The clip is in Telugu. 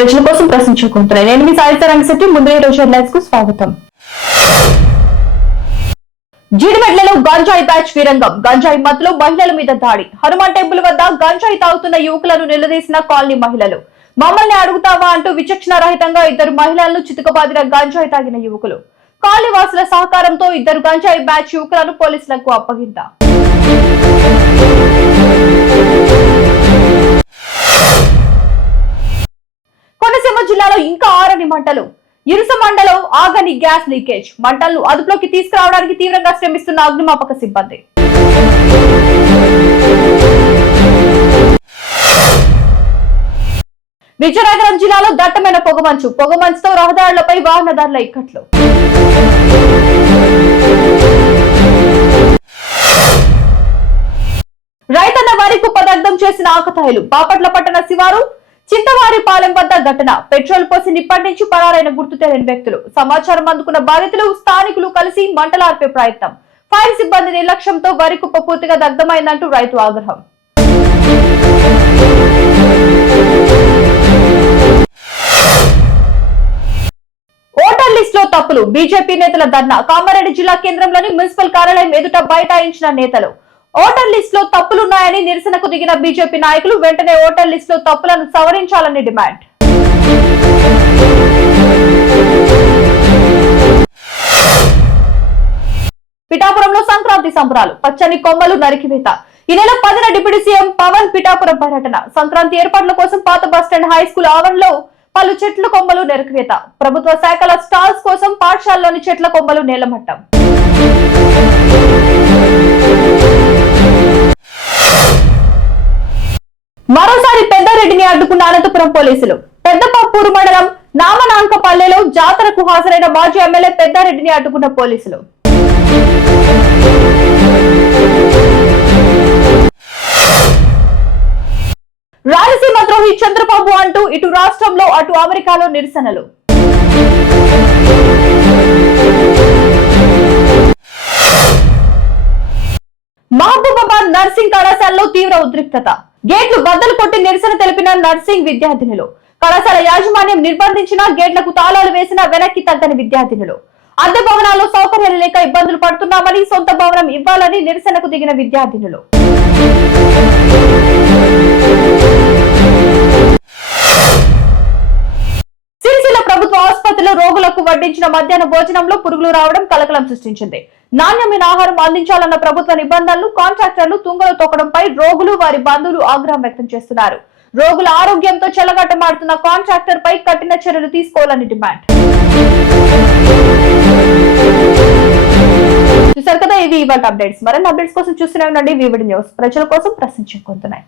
ప్రజల కోసం ప్రశ్నించుకుంటున్నాయి. నేను మీ సాయితరంగ శెట్టి. ముందు రోజు హెడ్లైన్స్ కు స్వాగతం. జీడిమెట్లలో గంజాయి బ్యాచ్ వీరంగం. గంజాయి మత్తులో మహిళల మీద దాడి. హనుమాన్ టెంపుల్ వద్ద గంజాయి తాగుతున్న యువకులను నిలదీసిన కాలనీ మహిళలు. మమ్మల్ని అడుగుతావా అంటూ విచక్షణ రహితంగా 2 మహిళలను చితకబాదిన గంజాయి తాగిన యువకులు. కాలనీ వాసుల సహకారంతో 2 గంజాయి బ్యాచ్ యువకులను పోలీసులకు అప్పగింత. కోనసీమ జిల్లాలో ఇంకా ఆరని మంటలు. ఇరుస మండలం ఆగని గ్యాస్ లీకేజ్. మంటలను అదుపులోకి తీసుకురావడానికి తీవ్రంగా శ్రమిస్తున్న అగ్నిమాపక సిబ్బంది. విజయనగరం జిల్లాలో దట్టమైన పొగమంచు. పొగమంచుతో రహదారులపై వాహనదారుల ఇక్కట్లు. రైతన్న వరి కుప్ప దగ్ధం చేసిన ఆకతాయిలు. బాపట్ల పట్టణ శివారు చింతవారిపాలెం వద్ద ఘటన. పెట్రోల్ పోసి నిప్పటించి పరారైన గుర్తు తెలియని వ్యక్తులు. సమాచారం అందుకున్న బాధితులు స్థానికులు కలిసి మంటలార్పే ప్రయత్నం. ఫైర్ సిబ్బంది నిర్లక్ష్యంతో వరి కుప్ప పూర్తిగా దగ్ధమైందంటూ రైతు ఆగ్రహం. ఓటర్ లిస్ట్ లో తప్పులు. బీజేపీ నేతల ధర్నా. కామారెడ్డి జిల్లా కేంద్రంలోని మున్సిపల్ కార్యాలయం ఎదుట బైఠాయించిన నేతలు. ఓటర్ లిస్ట్ లో తప్పులున్నాయని నిరసనకు దిగిన బీజేపీ నాయకులు వెంటనే ఓటర్ లిస్ట్ లో తప్పులను సవరించాలని డిమాండ్. పిఠాపురంలో సంక్రాంతి సంబరాలు. పచ్చని కొమ్మలు నరికివేత. ఈ నెల 10న డిప్యూటీ సీఎం పవన్ పిఠాపురం పర్యటన. సంక్రాంతి ఏర్పాట్ల కోసం పాత బస్టాండ్ హై స్కూల్ ఆవరణలో పలు చెట్ల కొమ్మలు నరికివేత. ప్రభుత్వ శాఖల స్టాల్స్ కోసం పాఠశాలలోని చెట్ల కొమ్మలు నేలమట్టం. మరోసారి పెద్దారెడ్డిని అడ్డుకున్న అనంతపురం పోలీసులు. పెద్దపప్పూరు మండలం నామనాంకపల్లెలో జాతరకు హాజరైన మాజీ ఎమ్మెల్యే పెద్దారెడ్డిని అడ్డుకున్న పోలీసులు. రాయలసీమ ద్రోహి చంద్రబాబు అంటూ ఇటు రాష్ట్రంలో అటు అమెరికాలో నిరసనలు. మహబూబాబాద్ నర్సింగ్ కళాశాలలో తీవ్ర ఉద్రిక్తత. గేట్లు బద్దలు కొట్టి నిరసన తెలిపిన నర్సింగ్ విద్యార్థినులు. కళాశాల యాజమాన్యం నిర్బంధించిన గేట్లకు తాళాలు వేసిన వెనక్కి తగ్గని విద్యార్థినులు. అద్దె భవనాల్లో సౌకర్యాలు లేక ఇబ్బందులు పడుతున్నామని సొంత భవనం ఇవ్వాలని నిరసనకు దిగిన విద్యార్థినులు. సిరిసిల్ల ప్రభుత్వ ఆసుపత్రిలో రోగులకు వడ్డించిన మధ్యాహ్న భోజనంలో పురుగులు రావడం కలకలం సృష్టించింది. నాణ్యమైన ఆహారం అందించాలన్న ప్రభుత్వ నిబంధనలు కాంట్రాక్టర్లు తుంగలు తొక్కడంపై రోగులు వారి బంధువులు ఆగ్రహం వ్యక్తం చేస్తున్నారు. రోగుల ఆరోగ్యంతో చెలగాటమాడుతున్న కాంట్రాక్టర్ పై కఠిన చర్యలు తీసుకోవాలని డిమాండ్. చూసారు కదా, ఇవి ఇవాళ అప్డేట్స్. మరిన్ని అప్డేట్స్ కోసం చూస్తూనే ఉండండి వివిడి న్యూస్. ప్రజల కోసం ప్రశ్నించుకుంటున్నాయి.